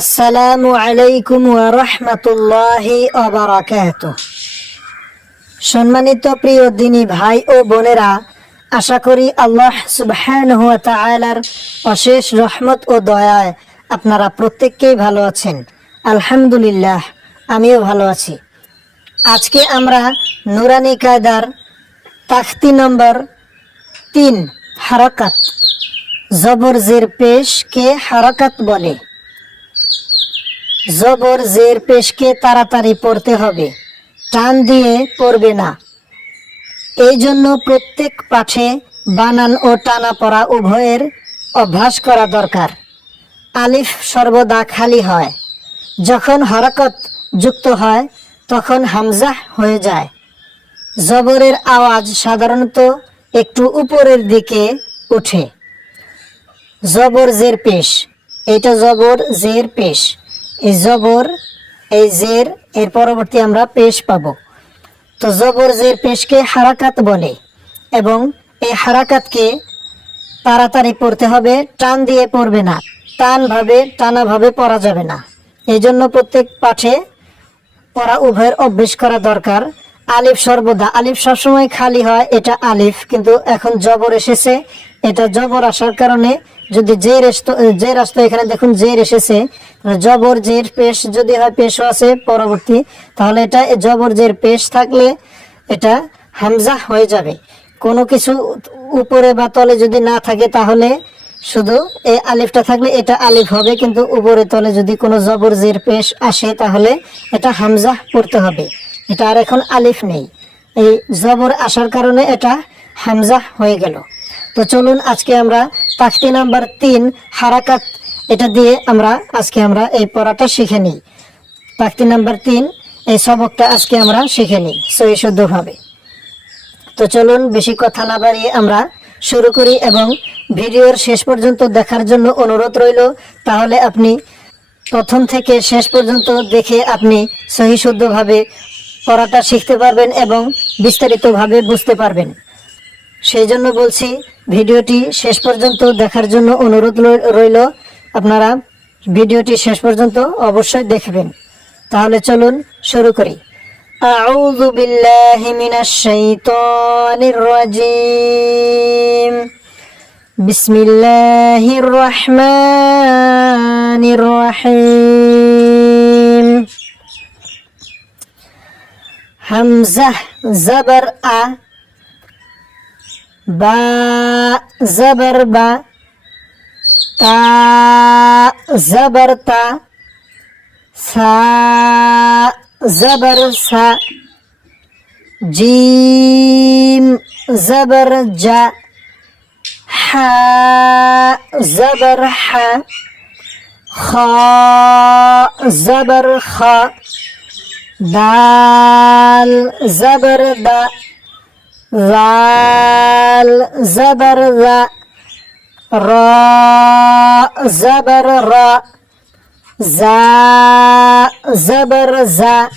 আসসালামু আলাইকুম ওয়া রাহমাতুল্লাহি ওয়া বারাকাতুহু। সম্মানিত প্রিয় দিনী ভাই ও বোনেরা, আশা করি আল্লাহ সুবহানাহু অশেষ রহমত ও দয়ায় আপনারা প্রত্যেককেই ভালো আছেন। আলহামদুলিল্লাহ, আমিও ভালো আছি। আজকে আমরা নুরানি কায়দার তাখতি নম্বর তিন, হারাকাত। জবর জের পেশ কে হারাকাত বলে? জবর জের পেশকে তাড়াতাড়ি পড়তে হবে। টান দিয়ে পড়বে না। এই জন্য প্রত্যেক পাঠে বানান ও টানা পড়া উভয়ের অভ্যাস করা দরকার। আলিফ সর্বদা খালি হয়। যখন হরকত যুক্ত হয়, তখন হামজাহ হয়ে যায়। জবরের আওয়াজ সাধারণত একটু উপরের দিকে ওঠে জবর জের পেশ। এটা জবর জের পেশ। এই জবর, এই জের, এর পরবর্তী আমরা পেশ পাব। তো জবর, জের পেশকে হারাকাত বলে এবং এই হারাকাতকে তাড়াতাড়ি পড়তে হবে, টান দিয়ে পড়বে না টান ভাবে টানা ভাবে পড়া যাবে না। এই জন্য প্রত্যেক পাঠে পড়া উভয়ের অভ্যেস করা দরকার। আলিফ সর্বদা, আলিফ সবসময় খালি হয়, এটা আলিফ, কিন্তু এখন জবর এসেছে। এটা জবর আসার কারণে যদি যে আসতো জের আসতো এখানে দেখুন জের এসেছে জবর জের পেশ যদি হয় পেশও আছে পরবর্তী, তাহলে এটা জবর জের পেশ থাকলে এটা হামজা হয়ে যাবে। কোনো কিছু উপরে বা তলে যদি না থাকে, তাহলে শুধু এই আলিফটা থাকলে এটা আলিফ হবে, কিন্তু উপরে তলে যদি কোনো জবর জের পেশ আসে, তাহলে এটা হামজা পড়তে হবে। এটা আর এখন আলিফ নেই। এই জবর আসার কারণে এটা হামজা হয়ে গেল। তো চলুন আজকে আমরা তাখতি নাম্বার তিন হারাকাত, এটা দিয়ে আমরা আজকে আমরা এই পড়াটা শিখে নিই। তাখতি নাম্বার তিন, এই সবকটা আজকে আমরা শিখে নিই সহি শুদ্ধভাবে তো চলুন বেশি কথা না বাড়িয়ে আমরা শুরু করি এবং ভিডিওর শেষ পর্যন্ত দেখার জন্য অনুরোধ রইল। তাহলে আপনি প্রথম থেকে শেষ পর্যন্ত দেখে আপনি সহি শুদ্ধভাবে পড়াটা শিখতে পারবেন এবং বিস্তারিতভাবে বুঝতে পারবেন। সেই জন্য বলছি ভিডিওটি শেষ পর্যন্ত দেখার জন্য অনুরোধ রই- রইল আপনারা ভিডিওটি শেষ পর্যন্ত অবশ্যই দেখবেন তাহলে চলুন শুরু করি أعوذ بالله من الشيطان الرجيم بسم الله الرحمن الرحيم همزة زبر أ با زبر با تا زبر تا سا زبر سا جيم زبر جا حا زبر حا خا زبر خا دال زبر دا. ذال زبر ذا را زبر را زا زبر زا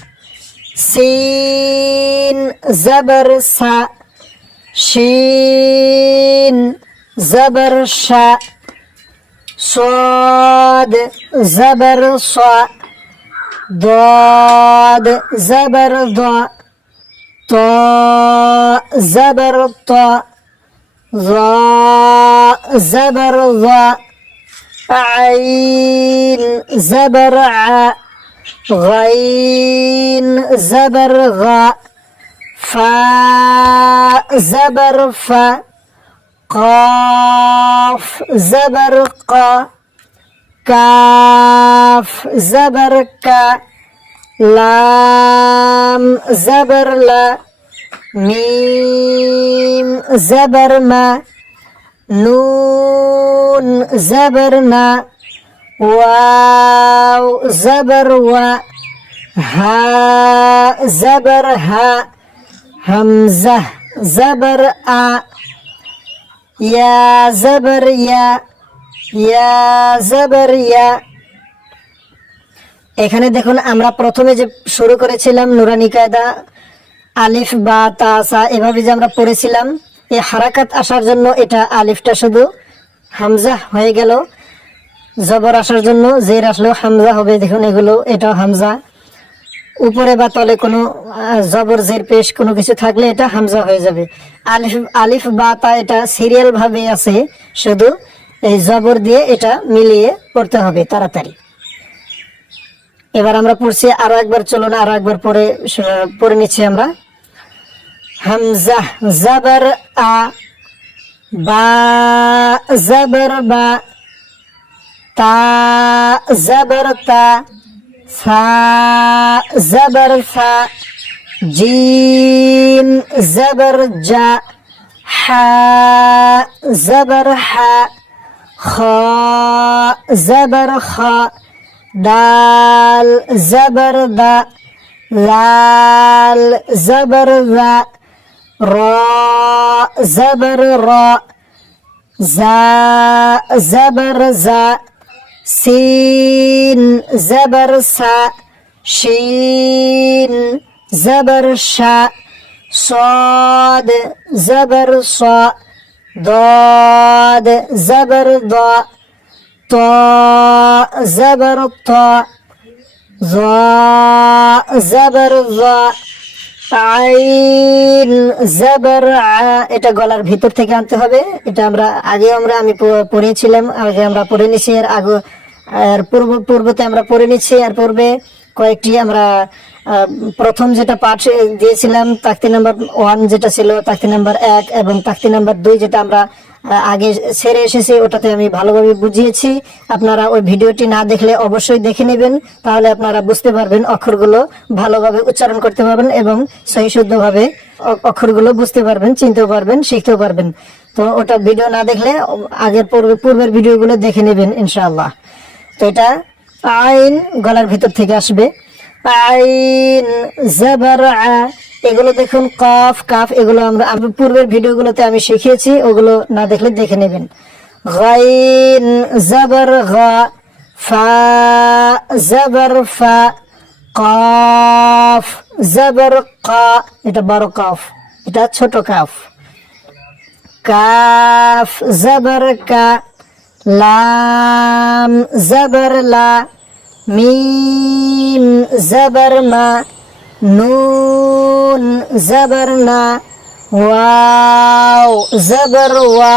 سين زبر سا شين زبر شا صاد زبر صا ضاد زبر ضا زبر طاء ظاء زبر ظاء عين زبر ع غين زبر غا فاء زبر فا قاف زبر قا كاف زبر كا لام زبر لا ميم زبر ما نون زبرنا واو زبر و ها زبر ها همزة زبر أ يا زبر يا يا زبر يا. এখানে দেখুন, আমরা প্রথমে যে শুরু করেছিলাম নুরানি কায়দা, আলিফ, বা তাসা এভাবে যে আমরা পড়েছিলাম, এই হারাকাত আসার জন্য এটা আলিফটা শুধু হামজা হয়ে গেল। জবর আসার জন্য জের আসলেও হামজা হবে। দেখুন, এগুলো এটাও হামজা। উপরে বা তলে কোনো জবর, জের, পেশ কোনো কিছু থাকলে এটা হামজা হয়ে যাবে। আলিফ আলিফ, বা, তা, এটা সিরিয়াল ভাবে আছে। শুধু এই জবর দিয়ে এটা মিলিয়ে পড়তে হবে তাড়াতাড়ি। এবার আমরা পড়ছি আরও একবার, চলুন আরও একবার পরে পড়ে নিচ্ছি আমরা। হামজা, জাবর আ, বা, জাবর বা, তা, জাবর তা, ফা, জাবর ফা, জিম, জাবর জা, হা, জাবর হা, খ, জাবর খ دال زبر ذا لال زبر ذا را زبر را زا زبر زا سين زبر سا شين زبر شا صاد زبر صا ضاد زبر ضاد طاء زبر طاء ظا زبر ظا আইন জাবার আ এটা গলার ভিতর থেকে আনতে হবে এটা আমরা আগে আমরা আমি প- পড়িয়েছিলাম আগে আমরা পড়ে নিছি এর আগে আর পূর্ব পূর্বতে আমরা পড়ে নিচ্ছি আর পূর্বে কয়েকটি আমরা প্রথম যেটা পাঠ দিয়েছিলাম, তাকতি নাম্বার ওয়ান যেটা ছিল, তাকতি নাম্বার এক এবং তাকতি নাম্বার দুই যেটা আমরা আগে সেরে এসেছি, ওটাতে আমি ভালোভাবে বুঝিয়েছি। আপনারা ওই ভিডিওটি না দেখলে অবশ্যই দেখে নেবেন, তাহলে আপনারা বুঝতে পারবেন অক্ষরগুলো ভালোভাবে উচ্চারণ করতে পারবেন এবং সহি শুদ্ধভাবে অক্ষরগুলো বুঝতে পারবেন, চিনতেও পারবেন, শিখতেও পারবেন। তো ওটা ভিডিও না দেখলে আগের পূর্বে পূর্বের ভিডিওগুলো দেখে নেবেন, ইনশাআল্লাহ। তো এটা আইন গলার ভিতর থেকে আসবে। আইন এগুলো দেখুন, কফ, কাফ, এগুলো আমরা আমি পূর্বের ভিডিওগুলোতে আমি শিখিয়েছি, ওগুলো না দেখলে দেখে নেবেন। গাইন, জাবার গা ফা, কফ, জাবার কা, এটা বড় কফ, এটা ছোট কাফ। কাফ, জাবার কা লাম জাবার লা, মিম জাবার মা, নুন জাবার না, ওয়াও জাবার ওয়া,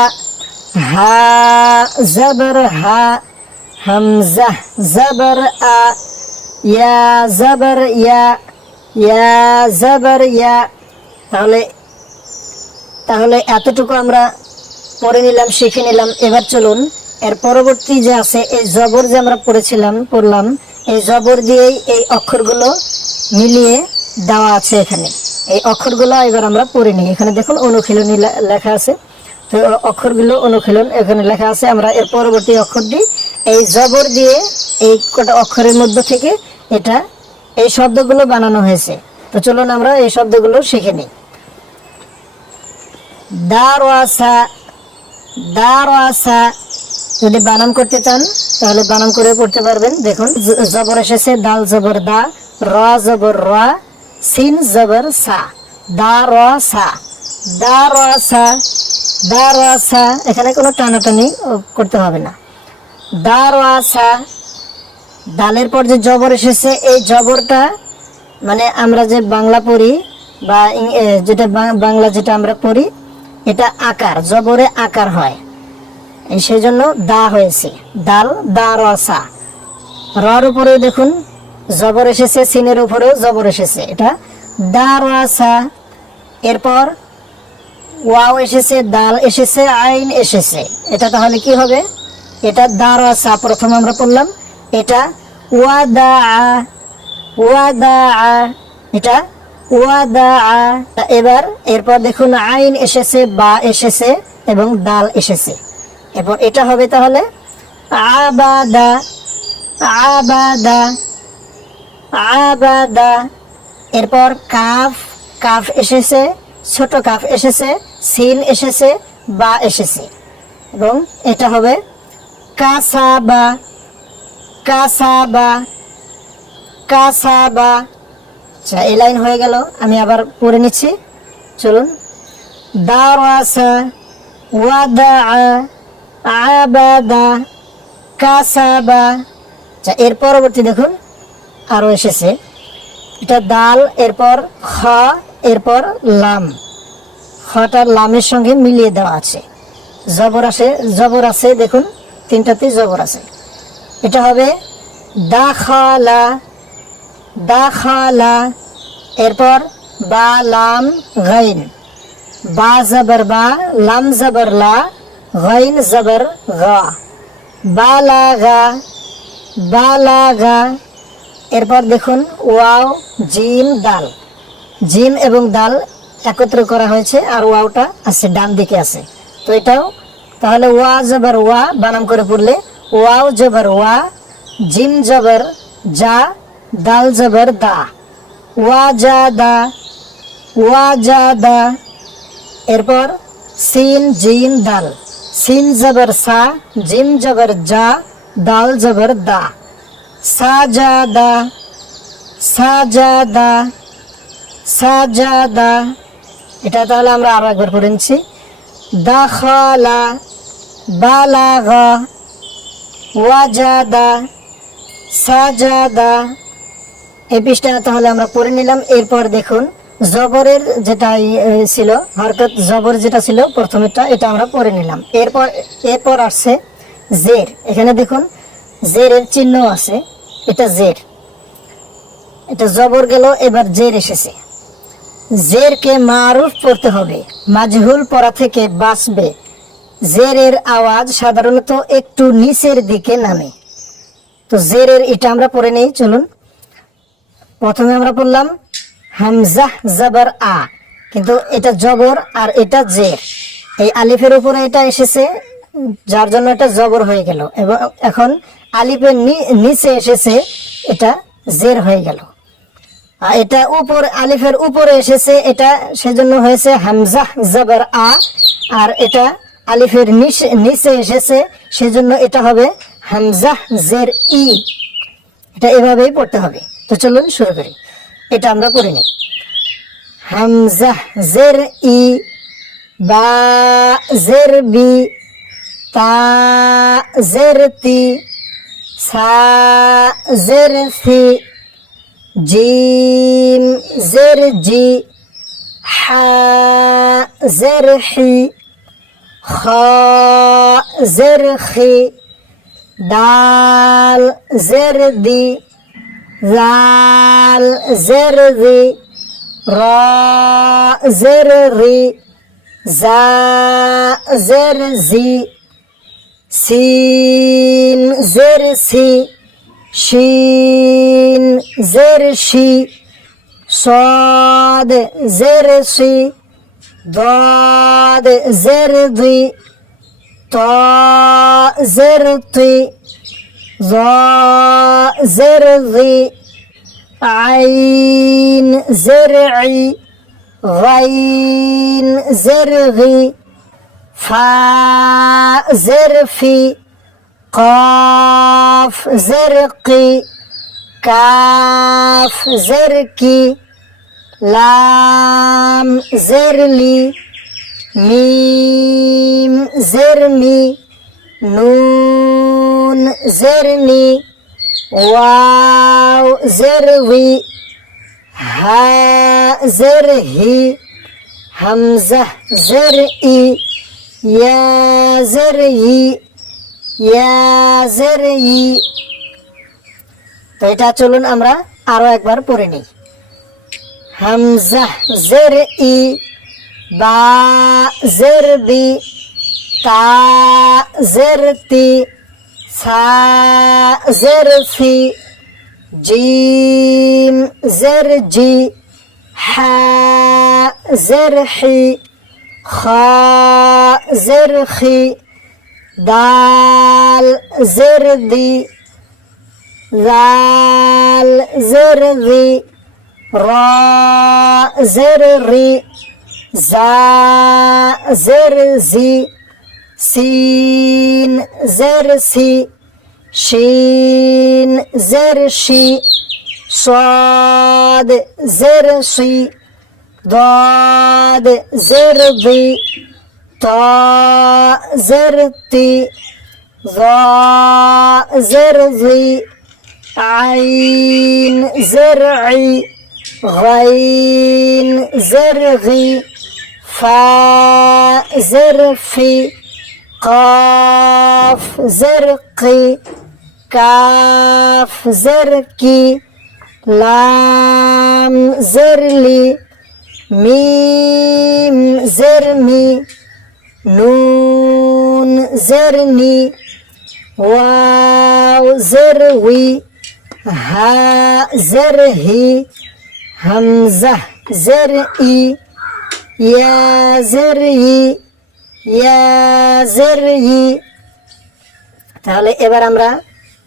হা জাবার হা, হামজা জাবার আ, ইয়া জাবার ইয়া ইয়া জাবার ইয়া। তাহলে তাহলে এতটুকু আমরা পড়ে নিলাম, শিখে নিলাম। এবার চলুন এর পরবর্তী যে আছে, এই জবর যে আমরা পড়েছিলাম, পড়লাম, এই জবর দিয়েই এই অক্ষরগুলো মিলিয়ে দেওয়া আছে এখানে। এই অক্ষরগুলো এবার আমরা পড়ে নিই। এখানে দেখুন অনুশীলনী লেখা আছে। তো অক্ষরগুলো অনুশীলন এখানে লেখা আছে। আমরা এর পরবর্তী অক্ষরটি, এই জবর দিয়ে এই কটা অক্ষরের মধ্য থেকে এটা, এই শব্দগুলো বানানো হয়েছে। তো চলুন আমরা এই শব্দগুলো শিখে নিই। দারওয়াসা দারওয়াসা যদি বানান করতে চান, তাহলে বানান করে পড়তে পারবেন। দেখুন জবর এসেছে, দাল জবর দা, র জবর র, সিন জবর সা, দা র সা, দা র সা, দা র সা, এখানে কোনো টানাটানি করতে হবে না। দা র সা, দালের পর যে জবর এসেছে, এই জবরটা মানে আমরা যে বাংলা পড়ি, বা যেটা বাংলা যেটা আমরা পড়ি, এটা আকার, জবরে আকার হয়। এই সেই জন্য দা হয়েছে। দাল, দা রসা রর উপরে দেখুন, জবর এসেছে, সিনের উপরেও জবর এসেছে। এটা দা রসা এরপর ওয়াও এসেছে, দাল এসেছে, আইন এসেছে। এটা তাহলে কি হবে? এটা দা রসা প্রথম আমরা পড়লাম। এটা ওয়াদা ওয়াদা এটা ওয়াদা এবার এরপর দেখুন, আইন এসেছে, বা এসেছে এবং দাল এসেছে। এরপর এটা হবে তাহলে আবাদা আবাদা আবাদা। এরপর কাফ কাফ এসেছে, ছোট কাফ এসেছে, সিন এসেছে, বা এসেছে। এবং এটা হবে কাসাবা কাসাবা কাসাবা। আচ্ছা এই লাইন হয়ে গেল, আমি আবার পড়ে নিচ্ছি। চলুন। দারাসা ওয়াদা আবাদা কাসাবা। আচ্ছা এর পরবর্তী দেখুন, আরও এসেছে। এটা দাল, এরপর খ, এরপর লাম। খটা লামের সঙ্গে মিলিয়ে দেওয়া আছে। জবর আছে জবর আছে, দেখুন, তিনটাতেই জবর আছে। এটা হবে দাখালা দাখালা, এরপর বা লাম গাইন। বা জবর বা, লাম জবর লা গাইন জবর গা বালাগা বালাগা এরপর দেখুন ওয়াও, জিম, দাল। জিম এবং দাল একত্র করা হয়েছে আর ওয়াওটা আছে, ডান দিকে আছে। তো এটাও, তাহলে ওয়া জবর ওয়া বানাম করে পড়লে ওয়াও জবর ওয়া, জিম জবর যা দাল জবর দা। ওয়া যা দা, ওয়া যা দা। এরপর সিন জিম দাল। সিন জবর সা, জিম জবর যা দাল জবর দা। সাজাদা সাজাদা সাজাদা এটা তাহলে আমরা আরও একবার পড়ে নিচ্ছি। দাখালা বালাগা ওয়াজাদা সাজাদা এই পৃষ্ঠা তাহলে আমরা পড়ে নিলাম। এরপর দেখুন জবরের যেটা ছিল, হরকত জবর যেটা ছিল, প্রথমেরটা এটা আমরা পড়ে নিলাম। এরপর এরপর আসছে জের। এখানে দেখুন, জেরের চিহ্ন আছে, এটা জের। এটা জবর গেল, এবার জের এসেছে। জেরকে মারুফ পড়তে হবে, মাজহুল পড়া থেকে বাঁচবে। জেরের আওয়াজ সাধারণত একটু নিচের দিকে নামে। তো জেরের এটা আমরা পড়ে নেই, চলুন। প্রথমে আমরা পড়লাম হামজা জবর আ। কিন্তু এটা জবর আর এটা জের। এই আলিফের উপরে এটা এসেছে, যার জন্য এটা জবর হয়ে গেল। এবং এখন আলিফের নিচে এসেছে, এটা জের হয়ে গেল। এটা উপর, আলিফের উপরে এসেছে, এটা সেজন্য হয়েছে হামজাহ জবর আ। আর এটা আলিফের নিচে এসেছে, সেজন্য এটা হবে হামজাহ জের ই। এটা এভাবেই পড়তে হবে। তো চলুন শুরু করি। এটা আমরা পড়ে নিই। হামজা, জের, ই, বা, জের, বি, তা, জের, তি, সা, জের, সি, জিম, জের, জি, হা, জের, হি, খ, জের, খি, দাল, জের, দি ذال زر ذي را زر ذي زا زر زي سين زر سي شين زر شي صاد ظا زرغي عين زرعي غين زرغي فاء زرفي قاف زرقي كاف زرقي لام زرلي ميم زرمي نون নুন জেরনি ওয়াও জেরউি হা জেরহি হামজা জেরই ইয়া জেরই ইয়া জেরই তো এটা চলুন আমরা আরও একবার পড়ে নিই। হামজা জের ই বা জের বি তা জের তি সা জের ফি জিম জের জি হা জের হি খ জের খি দাল জের দি জাল জের سين زر سي شين زر شي صاد زر شي ضاد زر ضي طاء زر تي ظاء زر ضي عين زرعي غين زرغي فا زرفي قاف زرقي কাফ জেরকি লাম জেরলি মিম জেরমি নুন জেরনি ওয়াও জেরউই হা জেরহি হামজা জেরই ইয়া জেরই ইয়া জেরই তাহলে এবার আমরা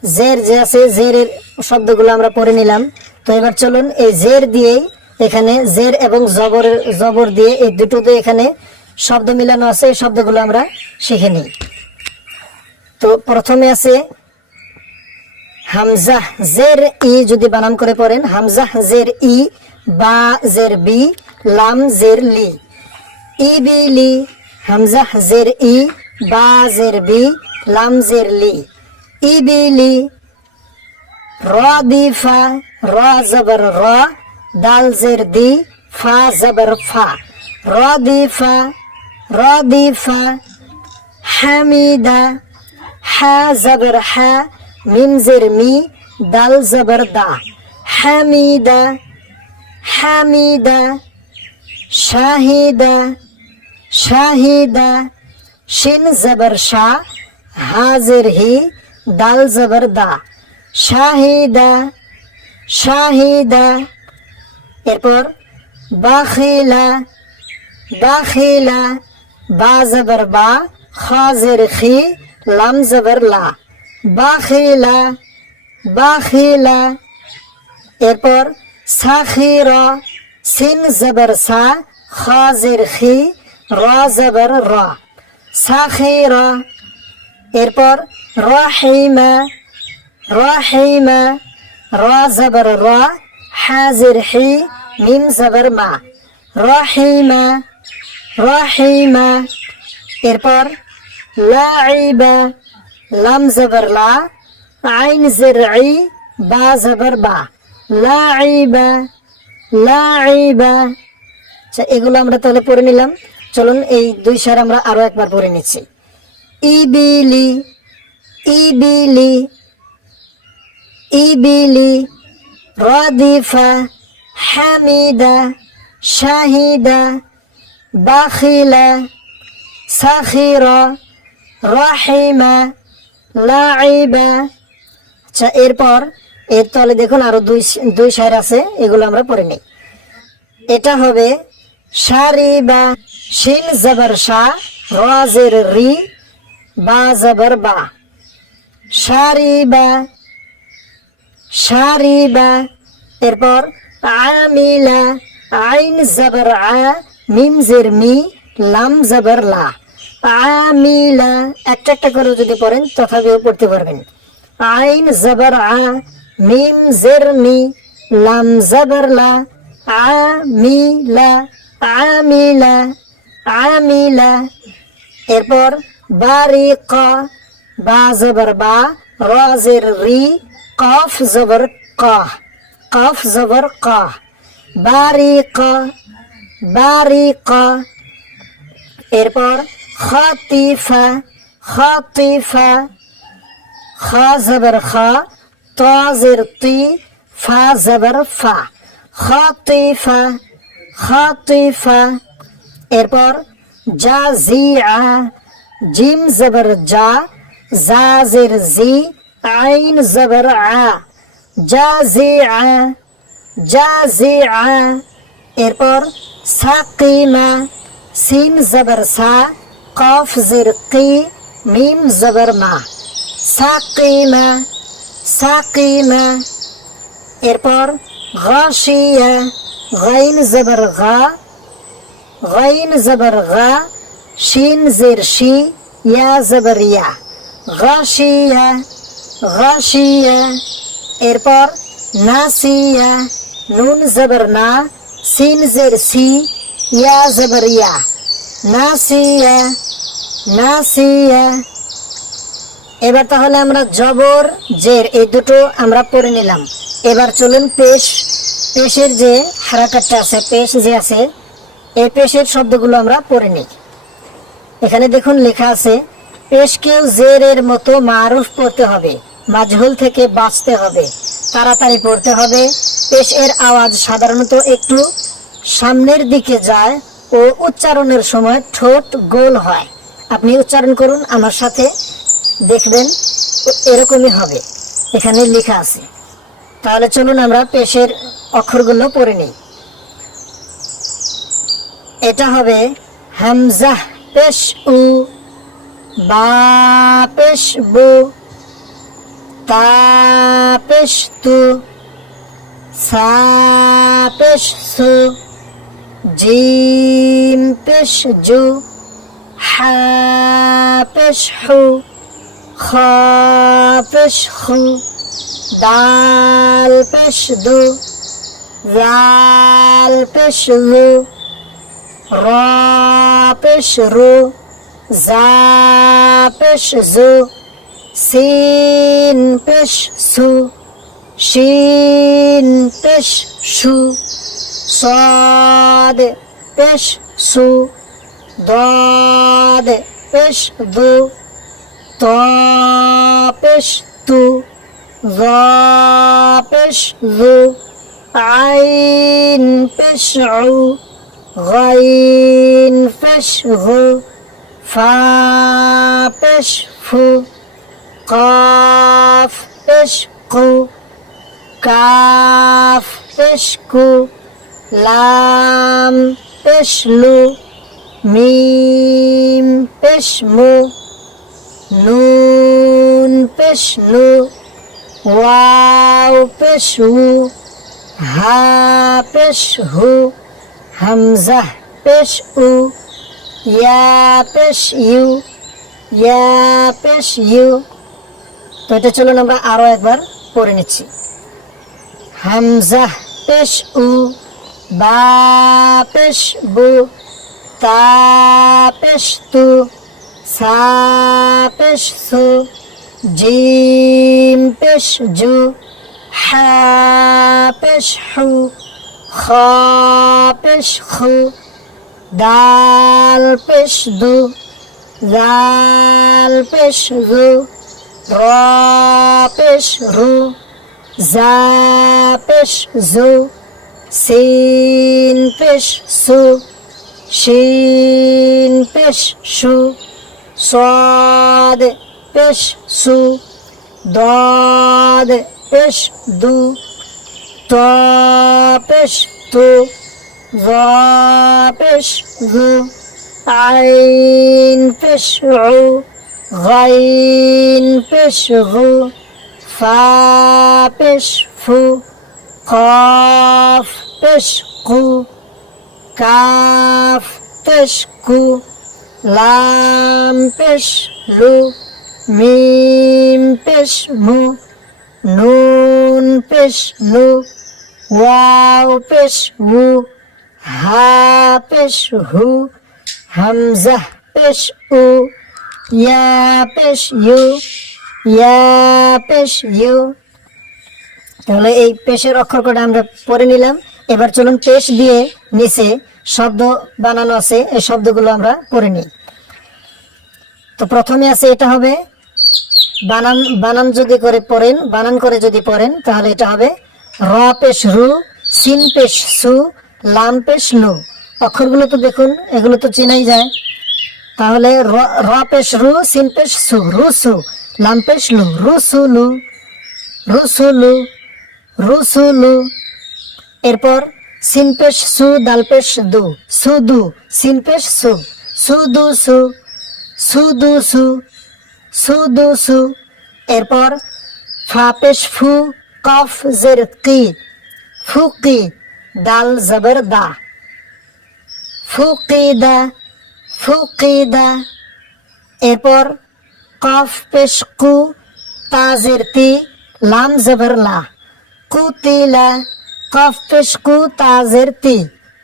জের যে আছে, জেরের শব্দগুলো আমরা পড়ে নিলাম। তো এবার চলুন এই জের দিয়েই এখানে জের এবং জবরের জবর দিয়ে এই দুটোতে এখানে শব্দ মিলানো আছে, এই শব্দগুলো আমরা শিখে নিই। তো প্রথমে আছে হামজাহ জের ই যদি বানান করে পড়েন হামজাহ জের ই, বা, জের বি, লাম, জের লি। ই, বি, লি হামজা জের ই, বা জের বি, লাম জের লি। ই বি লি র দি, ফা, র জবর র, দাল জের দি, ফা জবর ফা। র দি, ফা, র দি, ফা, হামিদা, হা জবর হা, মিম জের মি, দাল জবর দা। হামিদা হামিদা, শাহিদা শাহিদা, শিন জবর শা হাজির হি, দাল জবর দা। শাহিদা শাহিদা। এরপর, বাখিলা বাখিলা, বা জবর বা, খাজির খি লাম জবর লা। বাখিলা বাখিলা। এরপর, সাখিরা, সিন জবর সা খাজির খি র জবর র। সাখিরা। এরপর রাহিমা। রাহিমা। র জবর র। হাজির হি মিম জবর মা। রাহিমা। রাহিমা। এরপর লাইবা লাম জবর লা। আইন জেরই বা জবর বা। লাইবা লাইবা আচ্ছা এগুলো আমরা তাহলে পড়ে নিলাম। চলুন এই দুই সার আমরা আরও একবার পড়ে নিচ্ছি। ইবিলি ইবিলি ইবিলি, রাদিফা, হামিদা, শাহিদা, বাখিলা, সাখিরা, রাহিমা লাইবা আচ্ছা এরপর এর তলে দেখুন আরও দুই দুই শায়ের আছে, এগুলো আমরা পড়ে নিই। এটা হবে সারিবা শিন জবর শা, রাজের বা জবর বা। সারিবা সারিবা এরপর আমিলা, আইন জবর আ, মিম জের মি, লাম জবর লা। আমিলা, একটা একটা করে যদি পড়েন তথাপিও পড়তে পারবেন। আইন জবর মিম জের লাম জবর লা। আমিলা আমিলা। এরপর বারিকা বা জবর বা, রাজের রি, কফ জবর কাহ কফ জবর কাহ বারিকা বারিকা এরপর খাতিফা খাতিফা। খা জবর খা তাজের তি, ফা জবর ফা। খাতিফা খাতিফা এরপর জাজিআ জিম জবর জা জাজের জি আইন জবর আ জাজিআ জাজিআ এরপর সাকিমা সিন জবর সা কফ জের কি মিম জবর মা সাকিমা সাকিমা এরপর গাশিয়া গাইন জবর গা গাইন জবর গা শিন জের শি ইয়া জবর ইয়া গাশিয়া গাশিয়া এরপর নাসিয়া নুন জবর না সিন জের সি ইয়া জবর ইয়া নাসিয়া নাসিয়া এবার তাহলে আমরা জবর, জের, এই দুটো আমরা পড়ে নিলাম। এবার চলুন পেশ পেশের যে হারাকাতটা আছে, পেশ যে আছে, এই পেশের শব্দগুলো আমরা পড়ে নিই। এখানে দেখুন লেখা আছে পেশকেও জেরের মতো মারুফ পড়তে হবে মাজহুল থেকে বাঁচতে হবে, তাড়াতাড়ি পড়তে হবে। পেশ এর আওয়াজ সাধারণত একটু সামনের দিকে যায় ও উচ্চারণের সময় ঠোঁট গোল হয়। আপনি উচ্চারণ করুন, আমার সাথে দেখবেন, এরকমই হবে। এখানে লেখা আছে তাহলে চলুন আমরা পেশের অক্ষরগুলো পড়ে নিই। এটা হবে হামজাহ পেশ উ, বা, পেশ বু, তা, পেশ তু, সা, পেশ সু, জিম, পেশ জু, হা, পেশ হু, খ, পেশ খু দাল পেশ দু জাল পেশ লু র পেশ রু জা পেশ জু সিন পেশ সু শিন পেশ সু সদ পেশ সু দদ পেশ দু ত পেশ তু জ পেশ জু, আইন পেশ উ, গাইন পেশ হু, ফা পেশ ফু, কফ পেশ কু, কাফ পেশ কু, লাম পেশ লু, মিম পেশ মু, নুন পেশ নু ওয়াও পেশ হু হা পেশ হু হামজা পেশ উ ইয়া পেশ ইউ ইয়া পেশ ইউ তো এটা চলুন আমরা আরও একবার পড়ে নিচ্ছি হামজা পেশ উ বা পেশ বু তা পেশ তু সা পেশ সু জিম পেশ জু, হা পেশ হু, খ পেশ খু, দাল পেশ দু, জাল পেশ রু, র পেশ রু, জা পেশ জু, সিন পেশ সু, শিন পেশ সু সাদ পেশ সু ضاد পেশ দু ত পেশ তু ظ পেশ ذو عين পেশ عو غين পেশ غو فا পেশ ফু قاف পেশ কু কাফ পেশ কু লাম পেশ লু মিম পেশ মু নুন পেশ নু ওয়াও পেশ উ হা পেশ হু হামজা পেশ উ ইয়া পেশ ইউ ইয়া পেশ ইউ তাহলে এই পেশের অক্ষর কটা আমরা পড়ে নিলাম। এবার চলুন পেশ দিয়ে নিচে শব্দ বানানো আছে, এই শব্দগুলো আমরা পড়ে নিই। তো প্রথমে আছে, এটা হবে বানান বানান যদি করে পড়েন, বানান করে যদি পড়েন, তাহলে এটা হবে র পেশ রু, সিন পেশ সু, লাম পেশ লু। অক্ষরগুলো তো দেখুন, এগুলো তো চেনাই যায়। তাহলে র- পেশ রু, সিন পেশ সু, রু সু, লাম পেশ লু, রু সু লু, রু সু লু, রু সু লু। এরপর সিন পেশ সু, দাল পেশ দু, সু দু, সিন পেশ সু সু দু সু সু দু সু সু দু সু। এরপর ফা ফু, কফ, জের, কি। ফুকি দাল, জবর, দা। ফুকিদা ফুকিদা এরপর কফ, পেশ, কু। তাজের তি। লাম, জবর, লা। কুতিলা কফ, পেশ, কু তাজের তি।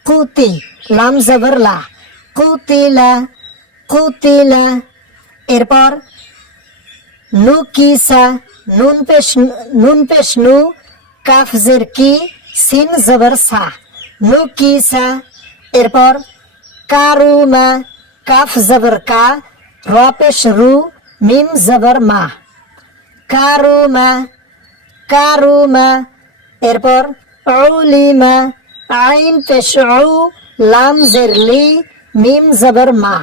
কুতি লাম, জবর, লা। কুতিলা কুতিলা এরপর নু নুন পেশ নুন পেশ নু কাফ জের কি সিন জবর সা নু এরপর কারুমা কাফ জবর কা র রু মিম জবর মা কারুমা কারুমা এরপর উলিমা আইন পেশ উ লাম জের লি মিম জবর মা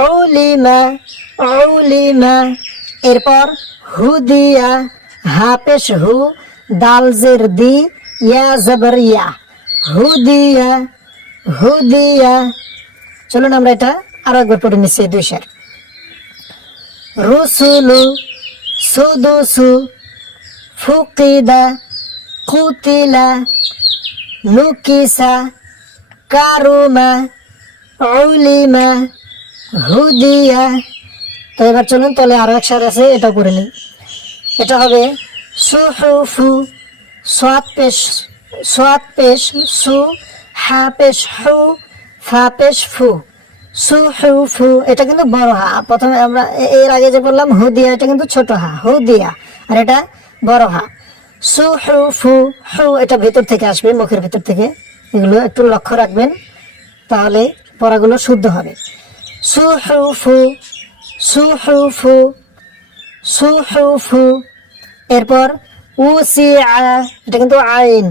উলিমা উলিমা এরপর হা পেশ হু, দাল জের দি, ইয়া জবর ইয়া। হুদিয়া হুদিয়া চলুন আমরা এটা আরও একবার পড়ে নিচ্ছি দুই শের। রুসুলু সুদুসু ফুকিদা কুতিলা নুকিসা কারুমা উলিমা হুদিয়া তো এবার চলুন তলে আরও এক সার আছে, এটা করে নিই। এটা হবে সু হু ফু, সোয়াত পেশ সোয়াত পেশ, সু, হা পেশ, হু, ফা পেশ, ফু। সু, হু, ফু, এটা কিন্তু বড় হা। প্রথমে আমরা এর আগে যে বললাম হুদিয়া এটা কিন্তু ছোট হা। হুদিয়া আর এটা বড় হা। সুহুফু হু, ফু, হু, এটা ভেতর থেকে আসবে, মুখের ভেতর থেকে। এগুলো একটু লক্ষ্য রাখবেন, তাহলে পড়াগুলো শুদ্ধ হবে। সুহুফু সুহুফু সুহুফু। এরপর উসিআ, এটা কিন্তু আইন,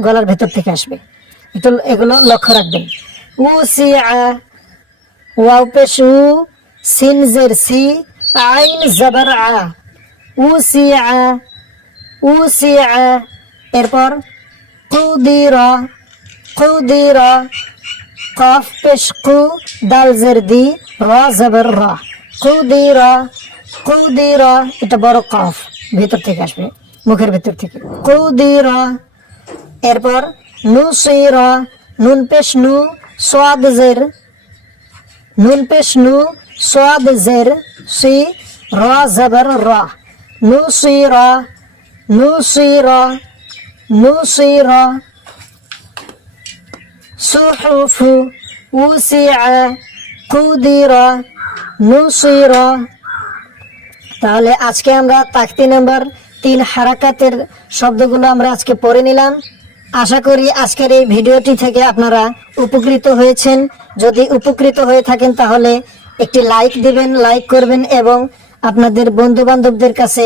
গলার ভেতর থেকে আসবে। একটু এগুলো লক্ষ্য রাখবেন। উসিআ, ওয়াও পেশ উ সিন জের সি, আইন জবর আ। উসিআ উসিআ। এরপর কুদিরা কুদিরা কফ পেশ কু দাল জের দি, র জবর র। কুদির কুদির, এটা বড় কফ, ভেতর থেকে আসবে, মুখের ভেতর থেকে। কুদির, এরপর নু সুইর নুন পেশ নু সোয়াদ জের নুন পেশ নু সোয়াদ জের সুই র, জবর, র। নু সুই র নু সুই র নু সুই র সুহুফু উসিআ কুদিরা মুনসিরা। তাহলে আজকে আমরা তাকতি নাম্বার তিন হারাকাতের শব্দগুলো আমরা আজকে পড়ে নিলাম। আশা করি আজকের এই ভিডিওটি থেকে আপনারা উপকৃত হয়েছেন। যদি উপকৃত হয়ে থাকেন তাহলে একটি লাইক দিবেন, লাইক করবেন এবং আপনাদের বন্ধু বান্ধবদের কাছে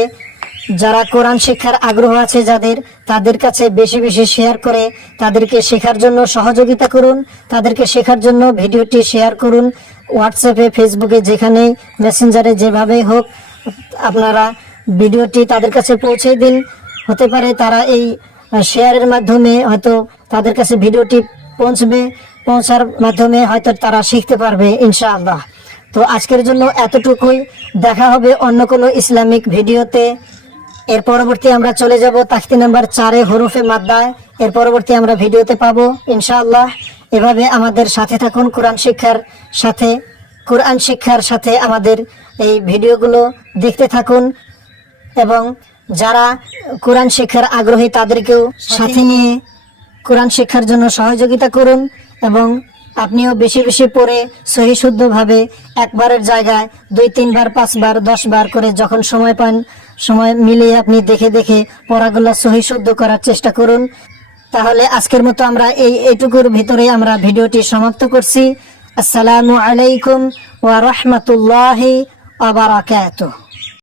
যারা কোরআন শিক্ষার আগ্রহ আছে যাদের, তাদের কাছে বেশি বেশি শেয়ার করে তাদেরকে শেখার জন্য সহযোগিতা করুন, তাদেরকে শেখার জন্য ভিডিওটি শেয়ার করুন। হোয়াটসঅ্যাপে ফেসবুকে যেখানেই মেসেঞ্জারে যেভাবেই হোক, আপনারা ভিডিওটি তাদের কাছে পৌঁছে দিন। হতে পারে তারা এই শেয়ারের মাধ্যমে হয়তো তাদের কাছে ভিডিওটি পৌঁছবে, পৌঁছার মাধ্যমে হয়তো তারা শিখতে পারবে, ইনশাআল্লাহ। তো আজকের জন্য এতটুকুই। দেখা হবে অন্য কোনো ইসলামিক ভিডিওতে। এর পরবর্তী আমরা চলে যাব তাখতি নাম্বার চারে, হরুফে মাদ্দায়। এর পরবর্তী আমরা ভিডিওতে পাবো, ইনশাআল্লাহ। এভাবে আমাদের সাথে থাকুন কোরআন শিক্ষার সাথে কোরআন শিক্ষার সাথে আমাদের এই ভিডিওগুলো দেখতে থাকুন এবং যারা কোরআন শিক্ষার আগ্রহী তাদেরকেও সাথে নিয়ে কোরআন শিক্ষার জন্য সহযোগিতা করুন এবং আপনিও বেশি বেশি পড়ে সহি শুদ্ধভাবে একবারের জায়গায় দুই তিনবার পাঁচবার দশ বার করে যখন সময় পান সময় মিলিয়ে আপনি দেখে দেখে পড়াগুলো সহি শুদ্ধ করার চেষ্টা করুন। তাহলে আজকের মতো আমরা এই, এইটুকুর ভিতরে আমরা ভিডিওটি সমাপ্ত করছি। আসসালামু আলাইকুম ওয়া রাহমাতুল্লাহি ওয়া বারাকাতুহু।